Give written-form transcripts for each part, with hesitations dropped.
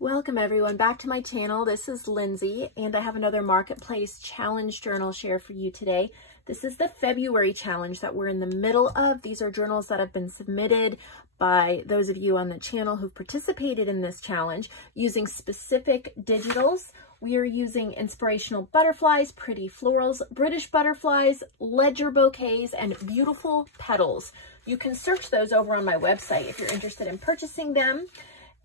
Welcome everyone back to my channel. This is Lindsay and I have another Marketplace Challenge journal share for you today. This is the February challenge that we're in the middle of. These are journals that have been submitted by those of you on the channel who've participated in this challenge using specific digitals. We are using inspirational butterflies, pretty florals, British butterflies, ledger bouquets, and beautiful petals. You can search those over on my website if you're interested in purchasing them.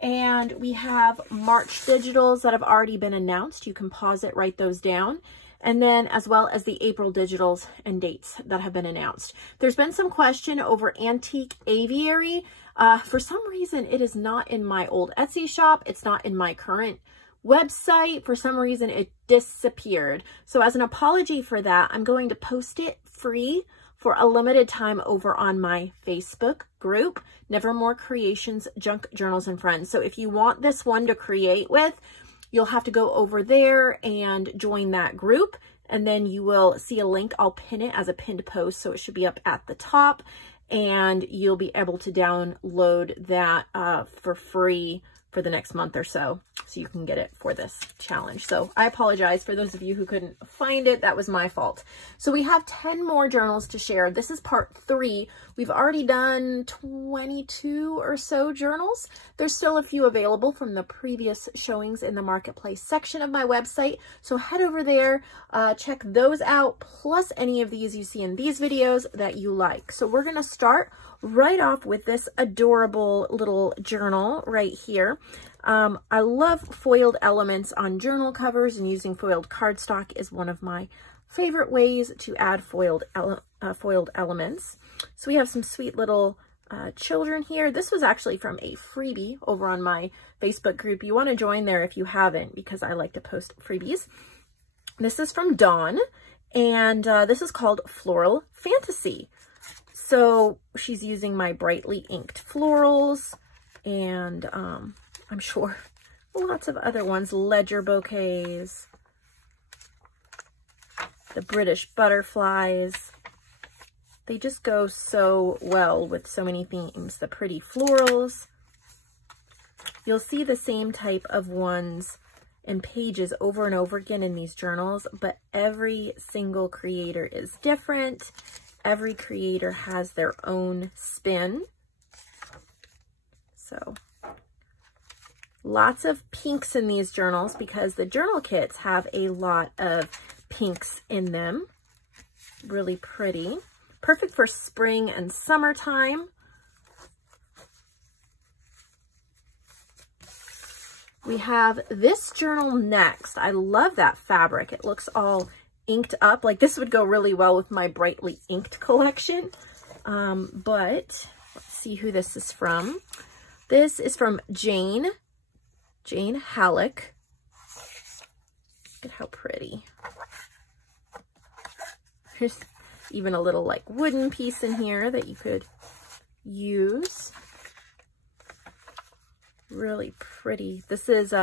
And we have March digitals that have already been announced. You can pause it, write those down. And then as well as the April digitals and dates that have been announced. There's been some question over Antique Aviary. For some reason, it is not in my old Etsy shop. It's not in my current website. For some reason, it disappeared. So as an apology for that, I'm going to post it free for a limited time over on my Facebook group, Nevermore Creations, Junk Journals and Friends. So if you want this one to create with, you'll have to go over there and join that group. And then you will see a link. I'll pin it as a pinned post, so it should be up at the top. And you'll be able to download that for free for the next month or so you can get it for this challenge. So I apologize for those of you who couldn't find it. That was my fault. So we have 10 more journals to share. This is part 3. We've already done 22 or so journals. There's still a few available from the previous showings in the Marketplace section of my website. So head over there, check those out, plus any of these you see in these videos that you like. So we're going to start right off with this adorable little journal right here. I love foiled elements on journal covers, and using foiled cardstock is one of my favorite ways to add foiled elements. So we have some sweet little children here. This was actually from a freebie over on my Facebook group. You want to join there if you haven't, because I like to post freebies. This is from Dawn, and this is called Floral Fantasy. So she's using my brightly inked florals, and I'm sure lots of other ones, ledger bouquets, the British butterflies. They just go so well with so many themes. The pretty florals. You'll see the same type of ones and pages over and over again in these journals, but every single creator is different. Every creator has their own spin. So lots of pinks in these journals because the journal kits have a lot of pinks in them. Really pretty. Perfect for spring and summertime. We have this journal next. I love that fabric. It looks all inked up. Like this would go really well with my brightly inked collection. But let's see who this is from. This is from JoAnn Hohl. Look at how pretty. There's even a little like wooden piece in here that you could use. Really pretty. This is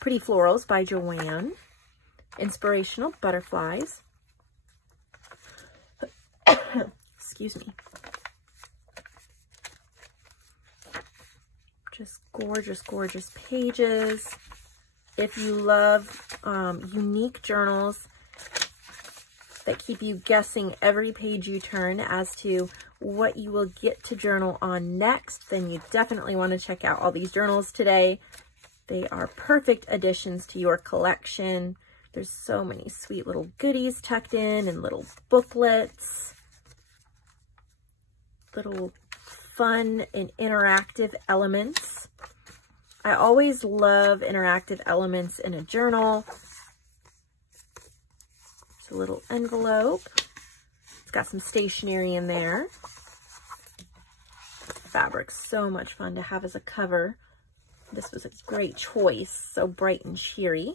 Pretty Florals by JoAnn. Inspirational butterflies. Excuse me. Just gorgeous, gorgeous pages. If you love unique journals that keep you guessing every page you turn as to what you will get to journal on next, then you definitely want to check out all these journals today. They are perfect additions to your collection. There's so many sweet little goodies tucked in and little booklets. Little fun and interactive elements. I always love interactive elements in a journal. It's a little envelope. It's got some stationery in there. Fabric's so much fun to have as a cover. This was a great choice, so bright and cheery.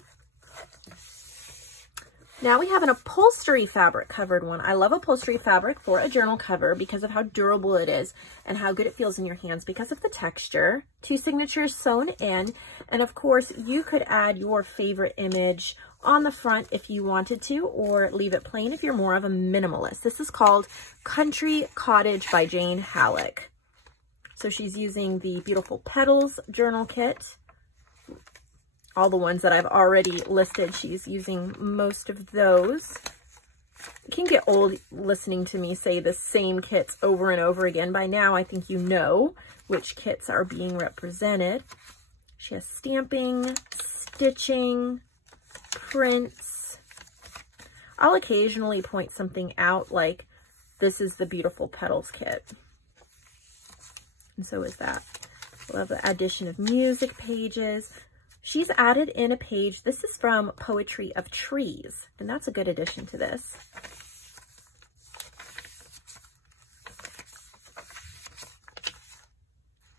Now we have an upholstery fabric covered one. I love upholstery fabric for a journal cover because of how durable it is and how good it feels in your hands because of the texture. 2 signatures sewn in. And of course, you could add your favorite image on the front if you wanted to, or leave it plain if you're more of a minimalist. This is called Country Cottage by JoAnn Hohl. So she's using the Beautiful Petals journal kit. all the ones that I've already listed. She's using most of those. You can get old listening to me say the same kits over and over again. By now, I think you know which kits are being represented. She has stamping, stitching, prints. I'll occasionally point something out, like this is the Beautiful Petals kit. And so is that. Love the addition of music pages. She's added in a page. This is from Poetry of Trees, and that's a good addition to this.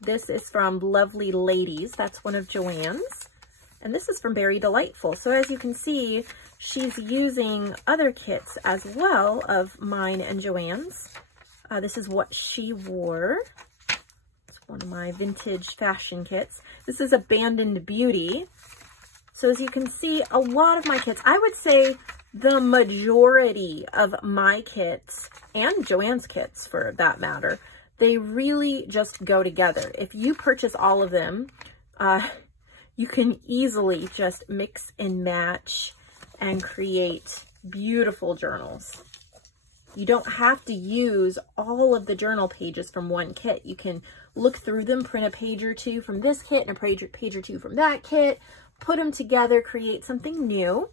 This is from Lovely Ladies. That's one of JoAnn's. And this is from Very Delightful. So as you can see, she's using other kits as well of mine and JoAnn's. This is What She Wore. It's one of my vintage fashion kits. This is Abandoned Beauty. So as you can see, a lot of my kits, I would say the majority of my kits, and JoAnn's kits for that matter, they really just go together. If you purchase all of them, you can easily just mix and match and create beautiful journals. You don't have to use all of the journal pages from one kit. You can look through them, print a page or two from this kit and a page or two from that kit, put them together, create something new.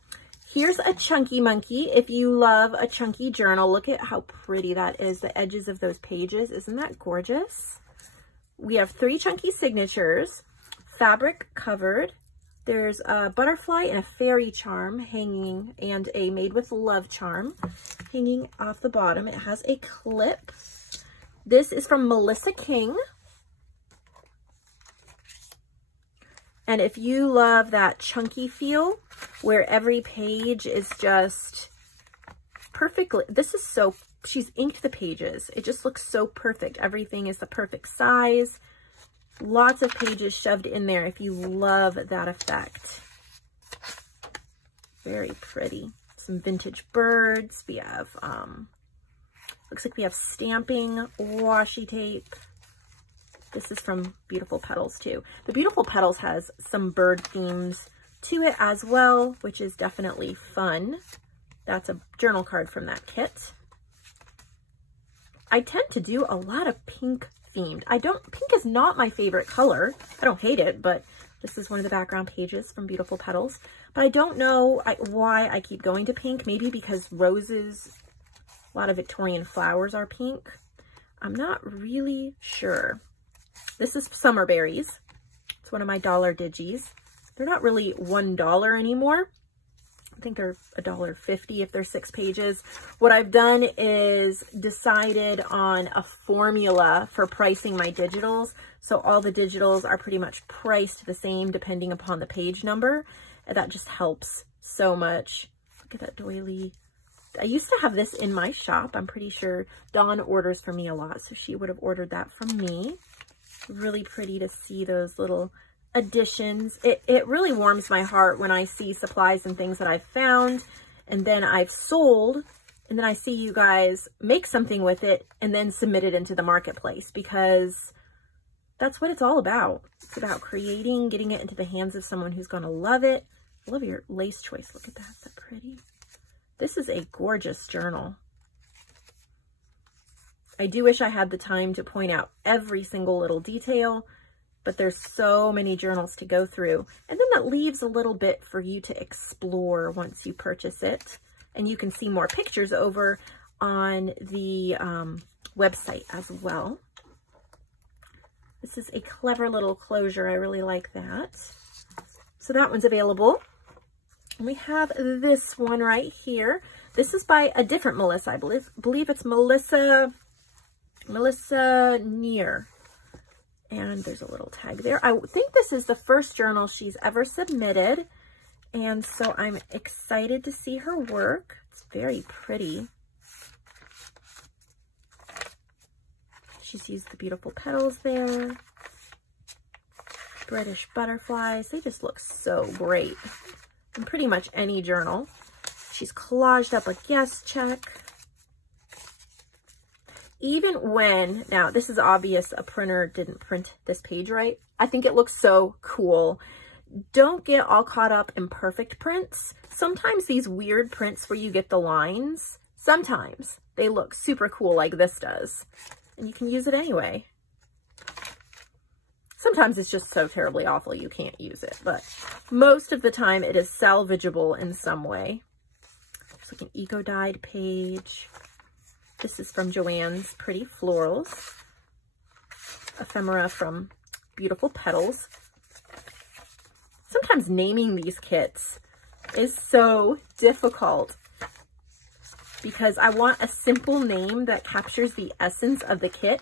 Here's a chunky monkey. If you love a chunky journal, look at how pretty that is, the edges of those pages. Isn't that gorgeous? We have 3 chunky signatures, fabric covered. There's a butterfly and a fairy charm hanging, and a Made with Love charm hanging off the bottom. It has a clip. This is from Melissa King. And if you love that chunky feel, where every page is just perfectly, this is so, she's inked the pages. It just looks so perfect. Everything is the perfect size. Lots of pages shoved in there if you love that effect. Very pretty. Some vintage birds. We have, looks like we have stamping, washi tape. This is from Beautiful Petals too. The Beautiful Petals has some bird themes to it as well, which is definitely fun. That's a journal card from that kit. I tend to do a lot of pink themed. Pink is not my favorite color. I don't hate it, but this is one of the background pages from Beautiful Petals. But I don't know why I keep going to pink. Maybe because roses, a lot of Victorian flowers are pink. I'm not really sure. This is Summer Berries. It's one of my dollar digis. They're not really $1 anymore. I think they're $1.50 if they're 6 pages. What I've done is decided on a formula for pricing my digitals. So all the digitals are pretty much priced the same depending upon the page number. And that just helps so much. Look at that doily. I used to have this in my shop. I'm pretty sure Dawn orders for me a lot, so she would have ordered that from me. Really pretty to see those little additions. It really warms my heart when I see supplies and things that I've found and then I've sold, and then I see you guys make something with it and then submit it into the marketplace, because that's what it's all about. It's about creating, getting it into the hands of someone who's going to love it. I love your lace choice. Look at that. Is that pretty? This is a gorgeous journal. I do wish I had the time to point out every single little detail, but there's so many journals to go through. And then that leaves a little bit for you to explore once you purchase it. And you can see more pictures over on the website as well. This is a clever little closure. I really like that. So that one's available. And we have this one right here. This is by a different Melissa. I believe it's Melissa Neer. And there's a little tag there. I think this is the first journal she's ever submitted. And so I'm excited to see her work. It's very pretty. She's used the Beautiful Petals there. British butterflies. They just look so great. In pretty much any journal. She's collaged up a guest check. Even when, now this is obvious, a printer didn't print this page right. I think it looks so cool. don't get all caught up in perfect prints. Sometimes these weird prints where you get the lines, sometimes they look super cool like this does, and you can use it anyway. Sometimes it's just so terribly awful you can't use it, but most of the time it is salvageable in some way. It's like an eco-dyed page. This is from JoAnn's Pretty Florals. Ephemera from Beautiful Petals. Sometimes naming these kits is so difficult because I want a simple name that captures the essence of the kit,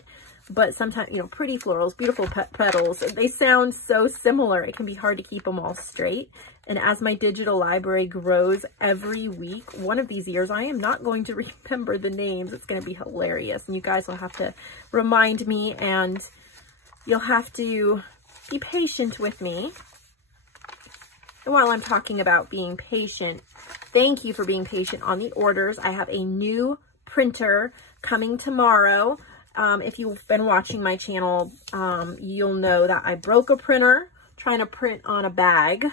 but sometimes, you know, Pretty Florals, Beautiful Petals, they sound so similar. It can be hard to keep them all straight. And as my digital library grows every week, one of these years, I am not going to remember the names. It's going to be hilarious. And you guys will have to remind me, and you'll have to be patient with me. And while I'm talking about being patient, thank you for being patient on the orders. I have a new printer coming tomorrow. If you've been watching my channel, you'll know that I broke a printer trying to print on a bag.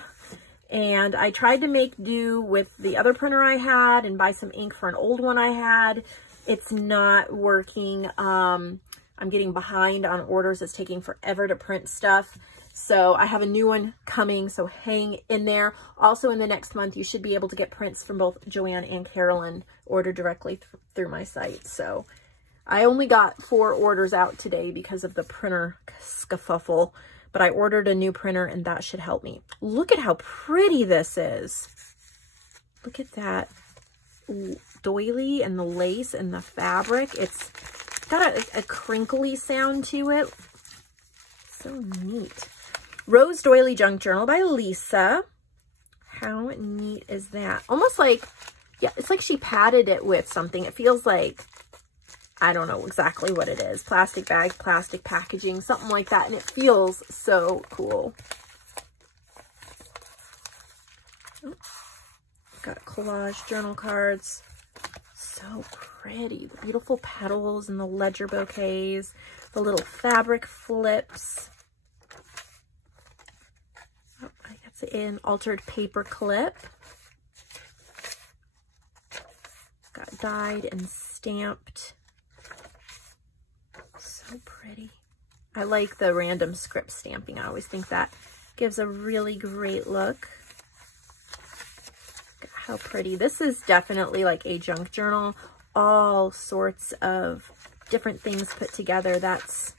And I tried to make do with the other printer I had and buy some ink for an old one I had. It's not working. I'm getting behind on orders. It's taking forever to print stuff. So I have a new one coming, so hang in there. Also in the next month, you should be able to get prints from both JoAnn and Carolyn ordered directly through my site. So I only got 4 orders out today because of the printer scuffle, but I ordered a new printer and that should help me. Look at how pretty this is. Look at that doily and the lace and the fabric. It's got a crinkly sound to it. So neat. Rose Doily Junk Journal by Lisa. How neat is that? Almost like, yeah, it's like she padded it with something. It feels like, I don't know exactly what it is. Plastic bag, plastic packaging, something like that. And it feels so cool. Got collage journal cards. So pretty. The beautiful petals and the ledger bouquets. The little fabric flips. Oh, I guess an altered paper clip. Got dyed and stamped. So pretty. I like the random script stamping. I always think that gives a really great look. Look at how pretty. This is definitely like a junk journal. All sorts of different things put together. That's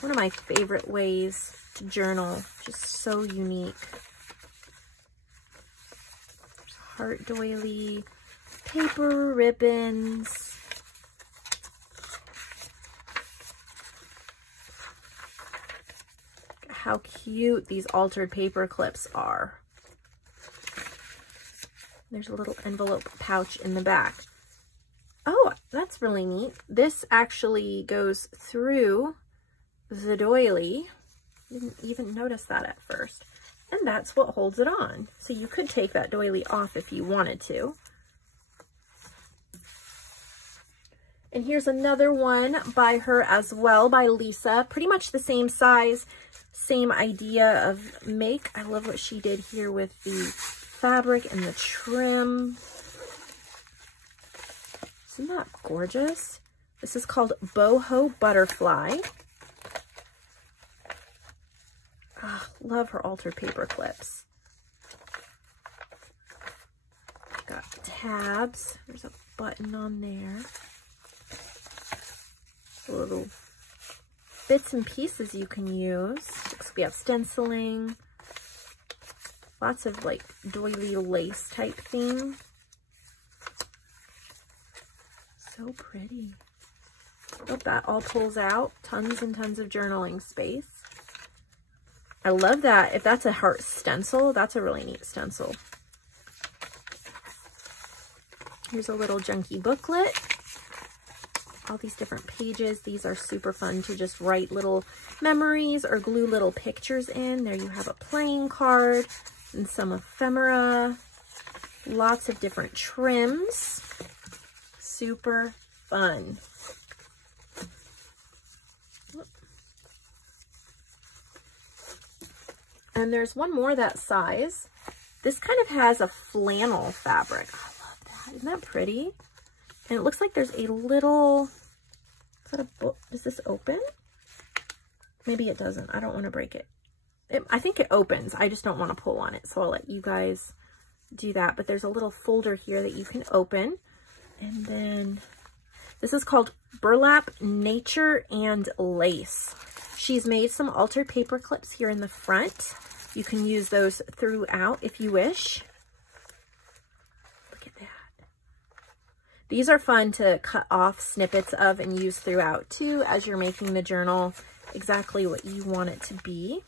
one of my favorite ways to journal. Just so unique. There's heart doily, paper ribbons. How cute these altered paper clips are. There's a little envelope pouch in the back. Oh, that's really neat. This actually goes through the doily. Didn't even notice that at first. And that's what holds it on. So you could take that doily off if you wanted to. And here's another one by her as well, by Lisa. Pretty much the same size, same idea of make. I love what she did here with the fabric and the trim. Isn't that gorgeous? This is called Boho Butterfly. Oh, love her altered paper clips. Got tabs. There's a button on there. Little bits and pieces you can use. We have stenciling. Lots of like doily lace type theme. So pretty. Oh, that all pulls out. Tons and tons of journaling space. I love that. If that's a heart stencil, that's a really neat stencil. Here's a little junky booklet. All these different pages. These are super fun to just write little memories or glue little pictures in. There you have a playing card and some ephemera. Lots of different trims. Super fun. And there's one more that size. This kind of has a flannel fabric. I love that. Isn't that pretty? And it looks like there's a little, is that a book? Does this open? Maybe it doesn't. I don't want to break it. I think it opens. I just don't want to pull on it. So I'll let you guys do that. But there's a little folder here that you can open. And then this is called Burlap Nature and Lace. She's made some altered paper clips here in the front. You can use those throughout if you wish. Look at that. These are fun to cut off snippets of and use throughout too as you're making the journal exactly what you want it to be.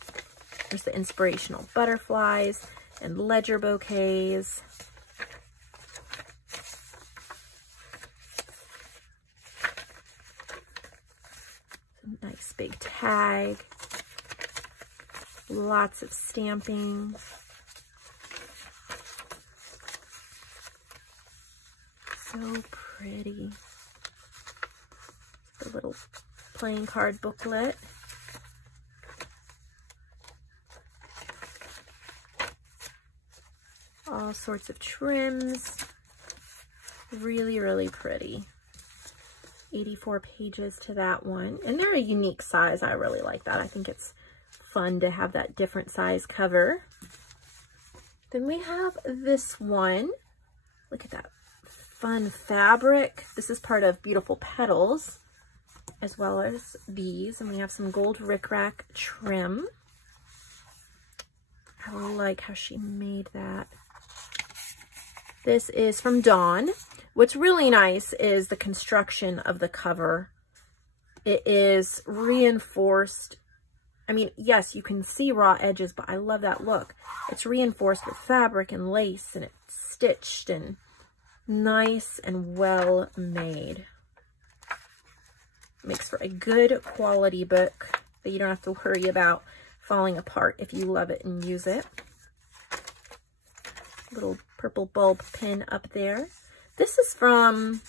There's the inspirational butterflies and ledger bouquets. Nice big tag. Lots of stamping. So pretty. The little playing card booklet. All sorts of trims. Really, really pretty. 84 pages to that one. And they're a unique size. I really like that. I think it's fun to have that different size cover. Then we have this one. Look at that fun fabric. This is part of Beautiful Petals, as well as these. And we have some gold rickrack trim. I like how she made that. This is from Dawn. What's really nice is the construction of the cover. It is reinforced. I mean, yes, you can see raw edges, but I love that look. It's reinforced with fabric and lace, and it's stitched and nice and well made. Makes for a good quality book that you don't have to worry about falling apart if you love it and use it. Little purple bulb pin up there. This is from,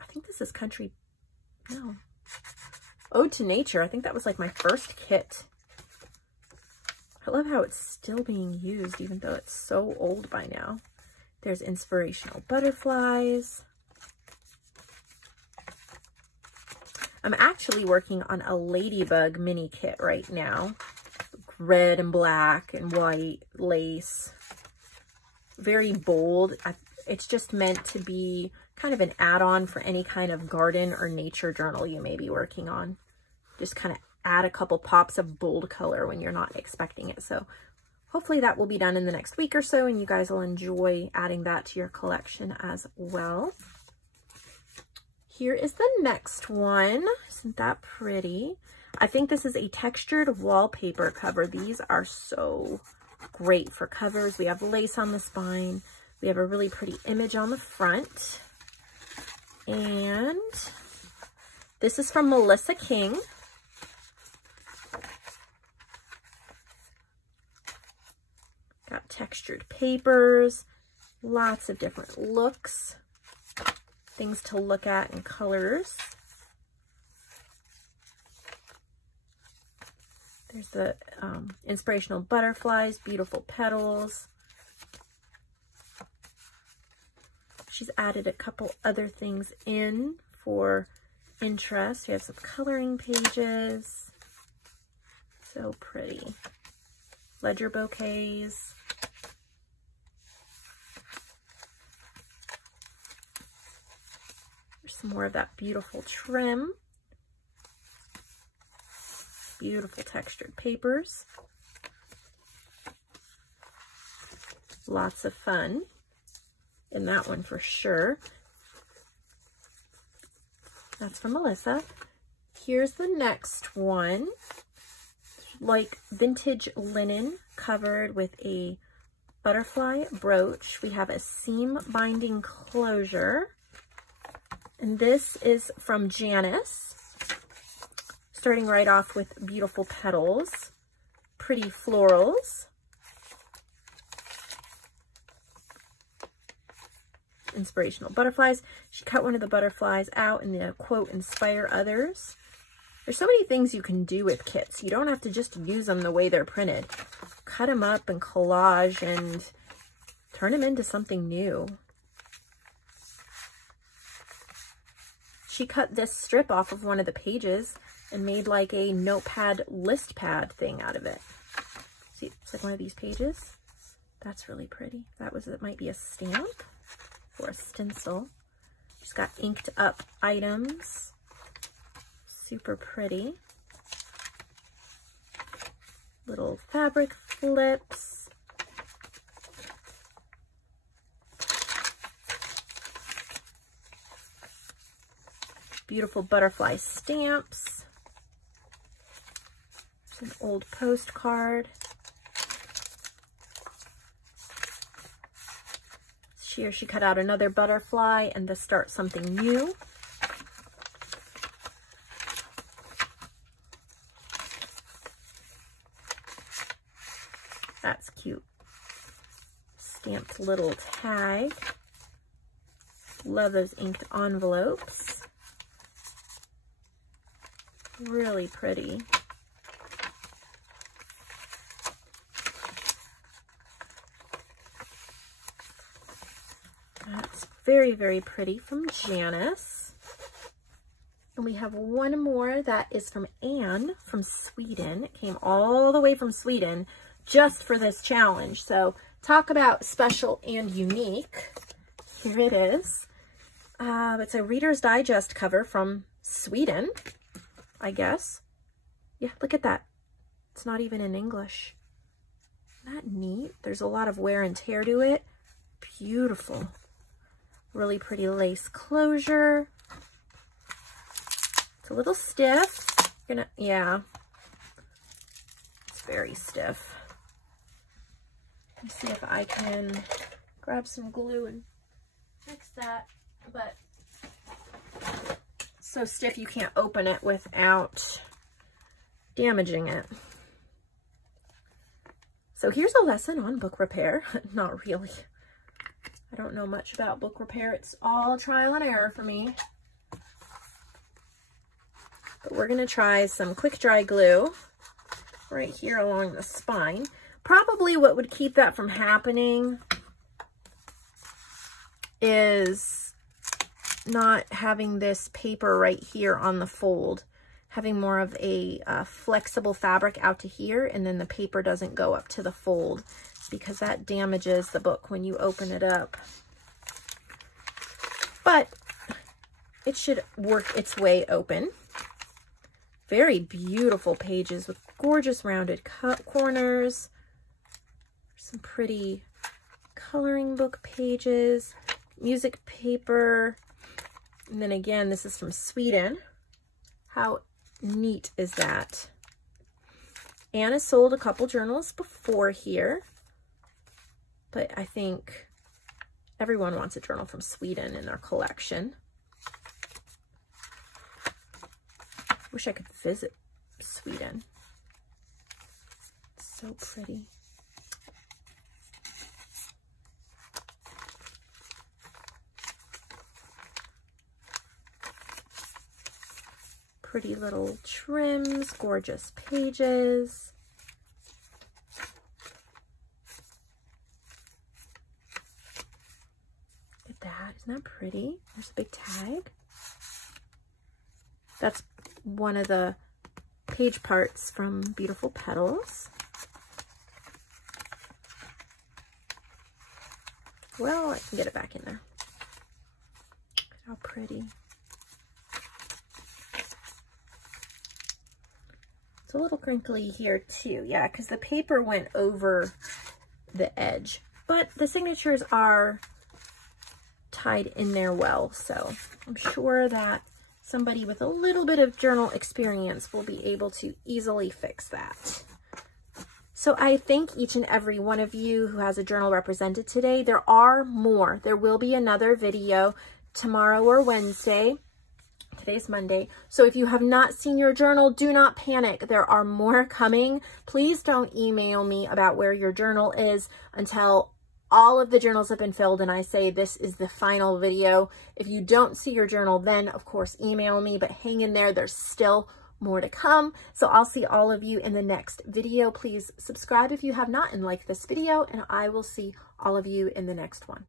I think this is Country, no, Ode to Nature. I think that was like my first kit. I love how it's still being used, even though it's so old by now. There's inspirational butterflies. I'm actually working on a ladybug mini kit right now. Red and black and white lace. Very bold. It's just meant to be kind of an add-on for any kind of garden or nature journal you may be working on. Just kind of add a couple pops of bold color when you're not expecting it. So hopefully that will be done in the next week or so, and you guys will enjoy adding that to your collection as well. Here is the next one. Isn't that pretty? I think this is a textured wallpaper cover. These are so great for covers. We have lace on the spine. We have a really pretty image on the front. And this is from Melissa King. Got textured papers, lots of different looks, things to look at and colors. There's the inspirational butterflies, beautiful petals. She's added a couple other things in for interest. We have some coloring pages. So pretty. Ledger bouquets. There's some more of that beautiful trim. Beautiful textured papers. Lots of fun in that one for sure. That's from Melissa. Here's the next one. Like vintage linen covered with a butterfly brooch. We have a seam binding closure. And this is from Janice. Starting right off with beautiful petals, pretty florals. Inspirational butterflies. She cut one of the butterflies out in the quote, inspire others. There's so many things you can do with kits. You don't have to just use them the way they're printed. cut them up and collage and turn them into something new. She cut this strip off of one of the pages and made like a notepad list pad thing out of it. See, it's like one of these pages. That's really pretty. It might be a stamp or a stencil. She's got inked up items. Super pretty. Little fabric flips. Beautiful butterfly stamps. It's an old postcard. Here she cut out another butterfly and to start something new. That's cute. Stamped little tag. Love those inked envelopes. Really pretty. That's very, very pretty from Janice. And we have one more that is from Anne from Sweden. It came all the way from Sweden just for this challenge. So talk about special and unique. Here it is. It's a Reader's Digest cover from Sweden, I guess. Yeah, look at that. It's not even in English. Isn't that neat? There's a lot of wear and tear to it. Beautiful. Really pretty lace closure. It's a little stiff. Yeah. It's very stiff. Let me see if I can grab some glue and fix that. But it's so stiff you can't open it without damaging it. So here's a lesson on book repair. Not really. I don't know much about book repair. It's all trial and error for me. But we're going to try some quick dry glue right here along the spine. Probably what would keep that from happening is not having this paper right here on the fold. Having more of a flexible fabric out to here, and then the paper doesn't go up to the fold, because that damages the book when you open it up. But it should work its way open. Very beautiful pages with gorgeous rounded corners. Some pretty coloring book pages, music paper. And then again, this is from Sweden. How neat is that? Anna sold a couple journals before here, but I think everyone wants a journal from Sweden in their collection. Wish I could visit Sweden. It's so pretty. Pretty little trims, gorgeous pages. Look at that, isn't that pretty? There's a big tag. That's one of the page parts from Beautiful Petals. Well, I can get it back in there. Look at how pretty. It's a little crinkly here too, yeah, because the paper went over the edge, but the signatures are tied in there well, so I'm sure that somebody with a little bit of journal experience will be able to easily fix that. So I thank each and every one of you who has a journal represented today. There are more. There will be another video tomorrow or Wednesday. Today's Monday. So if you have not seen your journal, do not panic. There are more coming. Please don't email me about where your journal is until all of the journals have been filled and I say this is the final video. If you don't see your journal, then of course email me, but hang in there. There's still more to come. So I'll see all of you in the next video. Please subscribe if you have not and like this video, and I will see all of you in the next one.